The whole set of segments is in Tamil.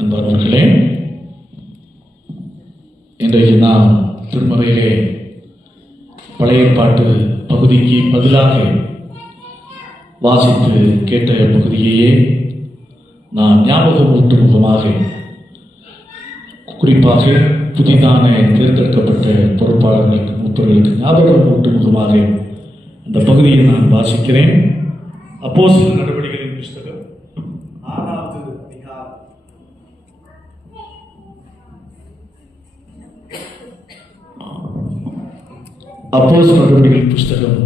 அன்பானவர்களே, இன்றைக்கு நாம் திருமறையிலே பழைய பாட்டு பகுதிக்கு பதிலாக வாசித்து கேட்ட பகுதியையே நான் ஞாபகமூட்டும் முகமாக, குறிப்பாக புதிதான தேர்ந்தெடுக்கப்பட்ட பொறுப்பாளர்களுக்கு மூப்பர்களுக்கு ஞாபகமூட்டும் முகமாக அந்த பகுதியை நான் வாசிக்கிறேன். அப்போஸ்தலர் நடவடிக்கைகளின் புஸ்தகம் 6வது அதிகாரம். அப்போஸ்தலர் நடவடிக்கைகளின் புஸ்தகம்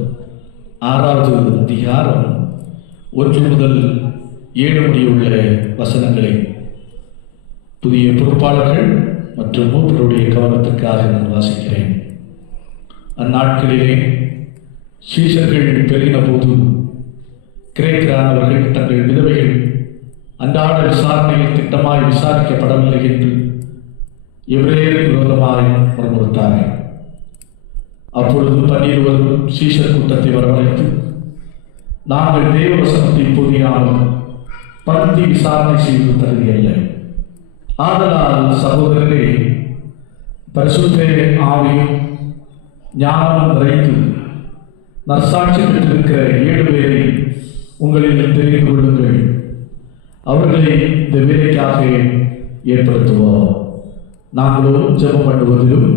6வது அதிகாரம் 1 முதல் 7 முடியுள்ள வசனங்களை புதிய பொறுப்பாளர்கள் மற்றும் மூப்பருடைய கவனத்திற்காக நான் வாசிக்கிறேன். அந்நாட்களிலே சீஷர்கள் பெருகின போது கிரேக்கரானவர்கள் தங்கள் விதவைகள் அன்றாட விசாரணையில் திட்டமாய் விசாரிக்கப்படவில்லை என்று எபிரேயருக்கு விரோதமாய் முறுமுறுத்தார்கள். அப்பொழுது 12 சீஷர் கூட்டத்தை வரவழைத்து, நாங்கள் தேவ வசனத்தை போதியாமல் பந்தி விசாரணை செய்வது தகுதியல்ல. ஆதலால் சகோதரரே, பரிசுத்த ஆவியும் ஞானம் நிறைந்து நற்சாட்சி பெற்றிருக்கிற 7 பேரை உங்களில் தெரிந்து கொள்ளுங்கள். அவர்களை இந்த வேலைக்காக ஏற்படுத்துவோம். நாங்களோ ஜெபம் பண்ணுவதிலும்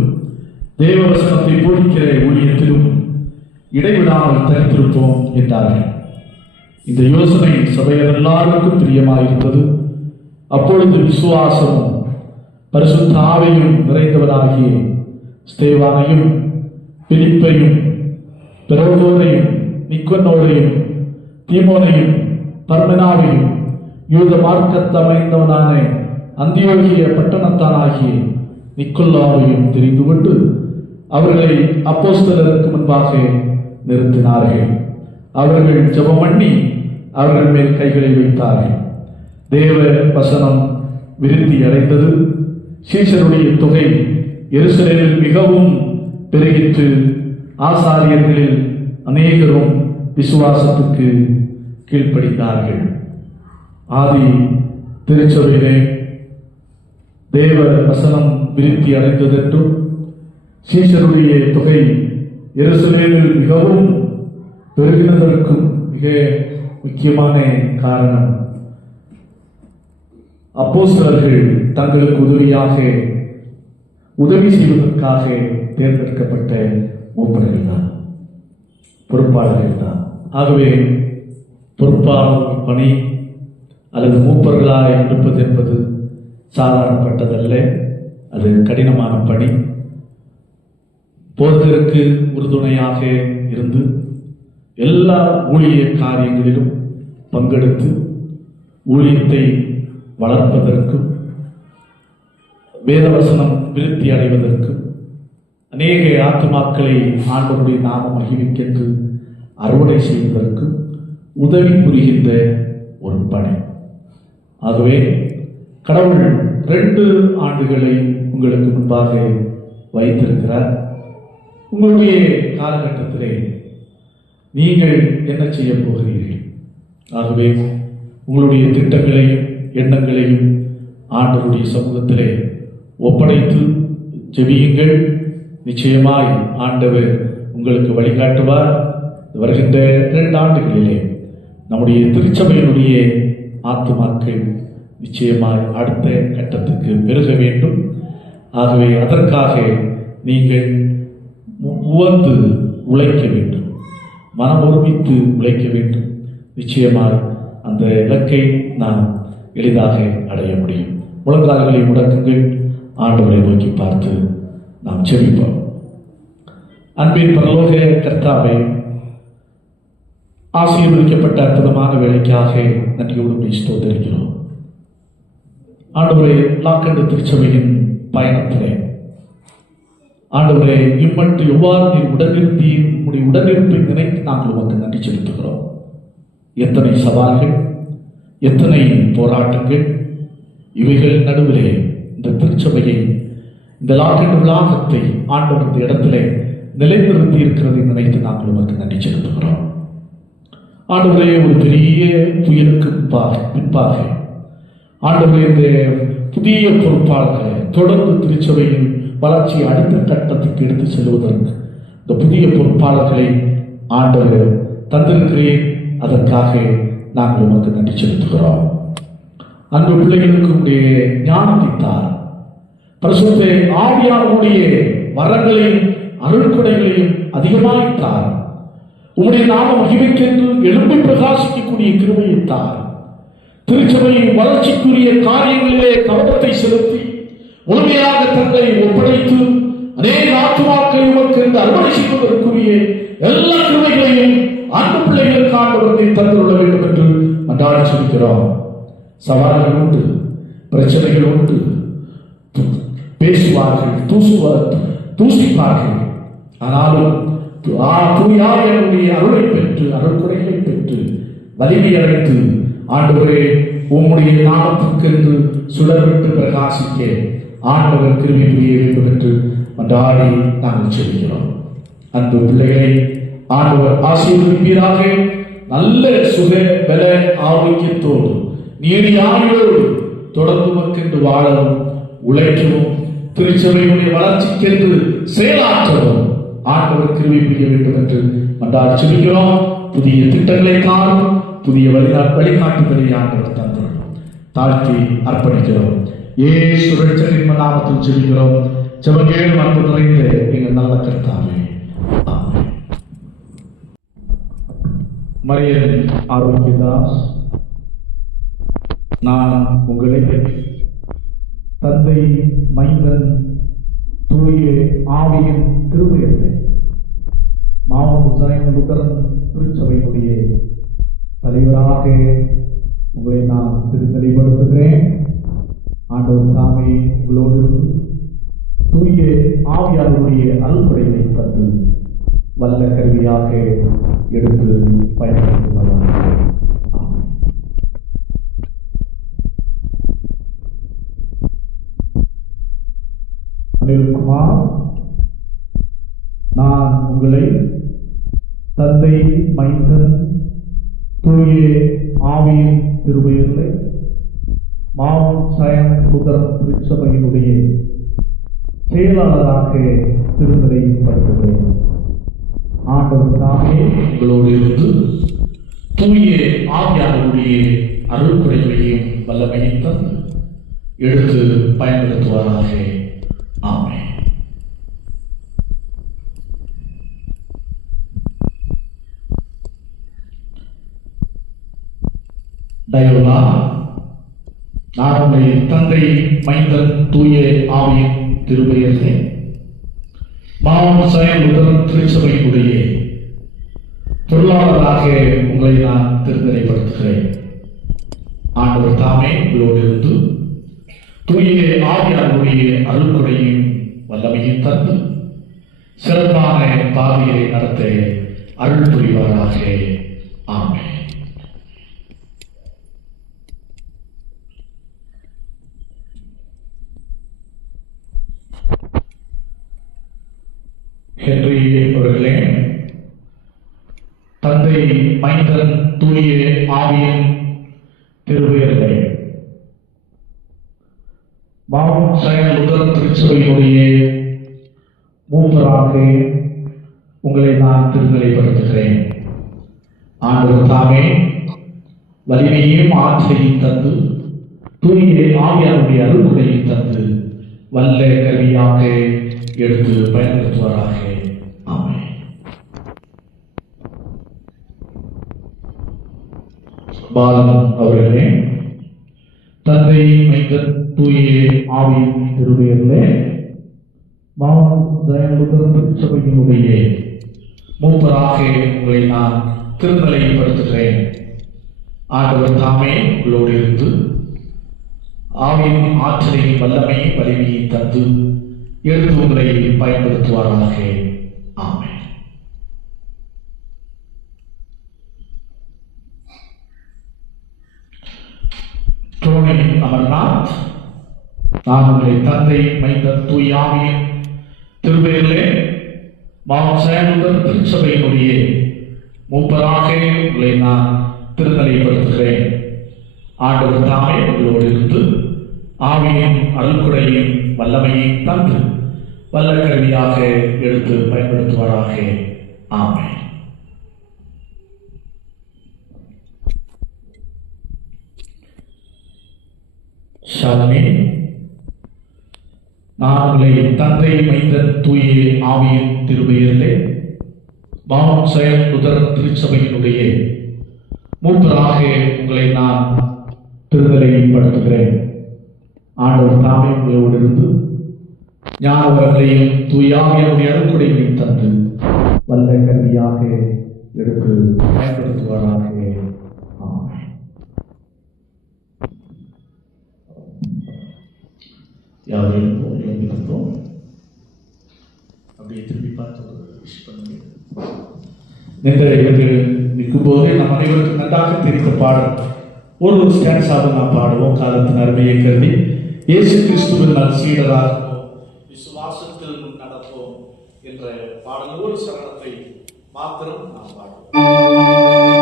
தேவ வசனத்தை போதிக்கிற ஊழியத்திலும் இடைவிடாமல் தரித்திருப்போம் என்றார்கள். இந்த யோசனை சபையர் எல்லாருக்கும் பிரியமாயிருந்தது. அப்பொழுது விசுவாசமும் பரிசுத்த ஆவியும் நிறைந்தவராகிய ஸ்தேவானையும் பிலிப்பையும் பெரோகோரையும் நிக்கோனோரையும் தீமோனையும் பர்மெனாவையும் யூத மார்க்கத்தமைந்தவனான அந்தியோகிய பட்டணத்தானாகிய நிக்கோலாவையும் தெரிந்து கொண்டு அவர்களை அப்போஸ்தலருக்கு முன்பாக நிறுத்தினார்கள். அவர்கள் ஜெபம் பண்ணி அவர்கள் மேல் கைகளை வைத்தார்கள். தேவ வசனம் விருத்தி அடைந்தது. சீஷருடைய தொகை எருசலேமில் மிகவும் பெருகிற்று. ஆசாரியர்களில் அநேகரும் விசுவாசத்துக்கு கீழ்ப்படிந்தார்கள். ஆதி திருச்சபையிலே தேவ வசனம் விருத்தி அடைந்ததென்றும் சீஷருடைய தொகை எருசலேமில் மிகவும் பெருகினதற்கும் மிக முக்கியமான காரணம் அப்போஸ்தலர்கள் தங்களுக்கு உதவி செய்வதற்காக தேர்ந்தெடுக்கப்பட்ட மூப்பர்கள் தான், பொறுப்பாளர்கள் தான். ஆகவே பொறுப்பாளர் பணி அல்லது மூப்பர்களாக இருப்பது என்பது சாதாரணப்பட்டதல்ல. அது கடினமான பணி. போதகருக்கு உறுதுணையாக இருந்து எல்லா ஊழிய காரியங்களிலும் பங்கெடுத்து ஊழியத்தை வளர்ப்பதற்கும் வேதவசனம் விருத்தி அடைவதற்கும் அநேக ஆத்துமாக்களை ஆண்டவருடைய நாமம் மகிழ்விக்கென்று அறுவடை செய்வதற்கும் உதவி புரிகின்ற ஒரு பணி. ஆகவே கடவுள் 2 ஆண்டுகளை உங்களுக்கு முன்பாக வைத்திருக்கிறார். உங்களுடைய காலகட்டத்திலே நீங்கள் என்ன செய்ய போகிறீர்கள்? ஆகவே உங்களுடைய திட்டங்களையும் எண்ணங்களையும் ஆண்டவருடைய சமூகத்திலே ஒப்படைத்து ஜெபியுங்கள். நிச்சயமாய் ஆண்டவர் உங்களுக்கு வழிகாட்டுவார். வருகின்ற 2 ஆண்டுகளிலே நம்முடைய திருச்சபையினுடைய ஆத்துமாக்கள் நிச்சயமாய் அடுத்த கட்டத்துக்கு பெருக வேண்டும். ஆகவே அதற்காக நீங்கள் உவந்து உழைக்க வேண்டும், மனம் ஒருமித்து உழைக்க வேண்டும். நிச்சயமாய் அந்த இலக்கை நாம் எளிதாக அடைய முடியும். முழங்கால்களை முடக்குங்கள். ஆண்டவரை நோக்கி பார்த்து நாம் செபிப்போம். அன்பின் பரலோக கர்த்தாவே, ஆசீர்வதிக்கப்பட்ட அற்புதமான வேலைக்காக நன்றியோடு ஸ்தோத்திரிக்கிறோம். ஆண்டவரே, லாக்கண்டு திருச்சபையின் பயணத்திலே ஆண்டவரே, இம்மட்டு எவ்வாறு நீர் உடனிருத்தி உம்முடைய உடனிருப்பை நினைத்து நாங்கள் உமக்கு நன்றி செலுத்துகிறோம். எத்தனை சவால்கள், எத்தனை போராட்டங்கள், இவைகள் நடுவிலே இந்த திருச்சபையை, இந்த லாக்கெட் விளாகத்தை ஆண்டவர் இந்த இடத்திலே நிலைநிறுத்தி இருக்கிறதை நினைத்து நாங்கள் உமக்கு நன்றி செலுத்துகிறோம். ஆண்டவரே, ஒரு பெரிய புயலுக்கு பின்பாக ஆண்டவரே, இந்த புதிய பொறுப்பாளர்களை தொடர்ந்து திருச்சபையின் வளர்ச்சி அடுத்த கட்டத்துக்கு எடுத்து செல்வதற்கு இந்த புதிய பொறுப்பாளர்களை ஆண்டவர் தந்திருக்கிறேன். அதற்காக நாங்கள் உமக்கு நன்றி செலுத்துகிறோம். அன்பு பிள்ளைகளுக்கு உடைய ஞானத்தை தார், பரிசுத்த ஆவியானவருடைய வரங்களையும் அருள்கொடைகளையும் அதிகமாய்த்தார். உம்முடைய நாம மகிமைக்கென்று எழும்பி பிரகாசிக்கக்கூடிய கிருபையை தார். திருச்சபையின் வளர்ச்சிக்குரிய காரியங்களிலே கவனத்தை செலுத்தி முழுமையாக தங்களை ஒப்படைத்து அநேக ஆத்துமாக்களை உமக்கு அறுவடை செய்வதற்குரிய எல்லா கிருபைகளையும் அன்பு பிள்ளைகளுக்கு ஆண்டவரை தந்துள்ள வேண்டும் என்று மன்றாட சொல்கிறோம். சவால்கள் உண்டு, பிரச்சனைகள் உண்டு, பேசுவார்கள், தூசிப்பார்கள். ஆனாலும் தூயாவினுடைய அருளை பெற்று, அருள்குறைகளை பெற்று வலிமை அடைத்து ஆண்டவரே உம்முடைய நாமத்திற்கு என்று சுடர்விட்டு பிரகாசிக்க ஆண்டவர் கிருபை புரிய வேண்டும் என்று மன்றாடி நாங்கள் செல்கிறோம். அன்பு பிள்ளைகளை ஆண்டவர் ஆசீர்வதிப்பீராக. நல்ல சுக பல ஆரோக்கியத்தோடு நீடியாயோடு தொடர்ந்து மக்கென்று வாழவும் உழைக்கவும் திருச்சபையுடைய வளர்ச்சிக்கென்று செயலாற்றவும் ஆண்டவர் கிருபை புரிய வேண்டும் என்று மன்றாடி செல்கிறோம். புதிய திட்டங்களை காணும், புதிய வழிகாட்டுதலை ஆண்டவர் தந்தோம் தாழ்த்தி அர்ப்பணிக்கிறோம். இயேசு இரட்சகரின் நாமத்தில் ஜெபிக்கிறோம். ஜெபங்கேளும் அன்பு நிறைந்த எங்கள் நல்ல கர்த்தாவே, ஆமென். மரியன் ஆரோக்கியதாஸ், நான் உங்களை தந்தை மைந்தன் தூய ஆவியின் கிருபையிலே மாவட்ட சாயம் லுத்தரன் திருச்சபையினுடைய தலைவராக உங்களை நான் திருத்தலைப்படுத்துகிறேன். ஆண்டவர் தாமே உங்களோடு தூய ஆவியாருடைய அருள்படைகளை தந்து வல்ல கருவியாக எடுத்து பயன்படுத்துவார்கள். அனில்குமார், நான் உங்களை தந்தை மைந்தன் தூய ஆவியின் திருப்பெயரிலே மாவுண்ட் சயம் லுத்தரன் திருச்சபையினுடைய செயலாளராக திருநிலைப்படுத்துகிறேன். ஆண்டவர் தாமே உங்களோடு இருந்து தூய ஆவியாருடைய அருள்குறைகளையும் வல்லமையும் தந்து எடுத்து பயன்படுத்துவாராக. ஆமென். டயோலா, நான் உடைய தந்தை மைந்தன் தூய ஆவியின் திருப்பெயரிலே மாவட்ட சயம் லுத்தரன் திருச்சபையினுடைய பொருளாளராக உங்களை நான் திருநிலைப்படுத்துகிறேன். ஆண்டவர் தாமே உங்களோடு இருந்து தூய ஆவியாருடைய அருள்கொடையும் வல்லமையும் தந்து சிறப்பான பாதையை நடத்த அருள் புரிவாராக. ஆமென். ஹென்றி அவர்களே, தந்தை மைந்தன் தூய ஆவியின் திருப்பெயரிலே மாவட்ட சயம் லுத்தரன் திருச்சபையினுடைய மூப்பராக உங்களை நான் திருநிலைப்படுத்துகிறேன். ஆண்டவர் தாமே வலிமையும் ஆற்றலையும் தந்து தூய ஆவியாருடைய அருள்குறையை தந்து வல்ல கருவியாக எடுத்து பயன்படுத்துவாராக. ஆமென். பாலன் அவர்களே, தந்தை மைந்தன் தூய ஆவியின் திருப்பெயரிலே மாவட்ட சயம் லுத்தரன் திருச்சபையினுடைய மூப்பராக உங்களை நான் திருநிலைப்படுத்துகிறேன். ஆண்டவர் தாமே உங்களோடு இருந்து ஆவியின் ஆற்றலையும் வல்லமையும் வலிமையை தந்து எடுத்து உங்களை பயன்படுத்துவாராக. ஆமென். ட்ரோனி அமர்நாத், நான் உங்களை தந்தை மைந்தன் தூய ஆவியின் திருப்பெயரிலே மவுண்ட் சயன் திருச்சபையினுடைய மூப்பராக உங்களை நான் திருநிலைப்படுத்துகிறேன். ஆண்டவர் தாமே உங்களோடு இருந்து ஆவியின் அருள்குடையின் வல்லமையை தந்து வல்ல கருவியாக எடுத்து பயன்படுத்துவாராக. ஆமென். ஷாலினி, நான் உங்களை தந்தை மைந்தன் தூய ஆவியின் திருப்பெயரிலே மவுண்ட் சயன் திருச்சபையினுடைய மூப்பராக உங்களை நான் திருநிலைப்படுத்துகிறேன். ஆண்டவர் தாமே உங்களோடு இருந்து ஞானவர்களையும் தூயாவியனுடைய அருள்குடையை தந்து வல்ல கல்வியாக எடுத்து பயன்படுத்துவாராக. ஆமென். யாரையும் எழுந்திருந்தோம் அப்படியே திரும்பி பார்த்து விஷ் பண்ணுங்க. நின்று நிற்கும் போதே நம் அனைவருக்கும் நன்றாக தெரிந்த பாடல் ஒரு ஸ்டான்ஸாக நாம் பாடுவோம். காலத்தின் அருமையை கருதி இயேசு கிறிஸ்துவின் நல் சீடராக விசுவாசத்தில் நடப்போம் என்ற பாடல் ஒரு சரணத்தை மாத்திரம் நாம் பாடுவோம்.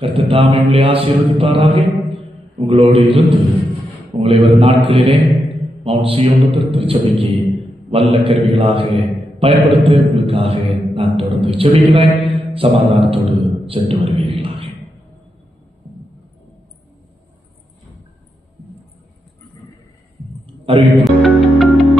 கர்த்தர் தாமே உங்களை ஆசீர்வதிப்பாராக. உங்களோடு இருந்து உங்களை வரும் நாட்களிலே மவுண்ட் சீயோன் திருச்சபைக்கு வல்ல கருவிகளாக பயன்படுத்த உங்களுக்காக நான் தொடர்ந்து ஜெபிக்கிறேன். சமாதானத்தோடு சென்று வருவீர்களாக. அறிவிப்பு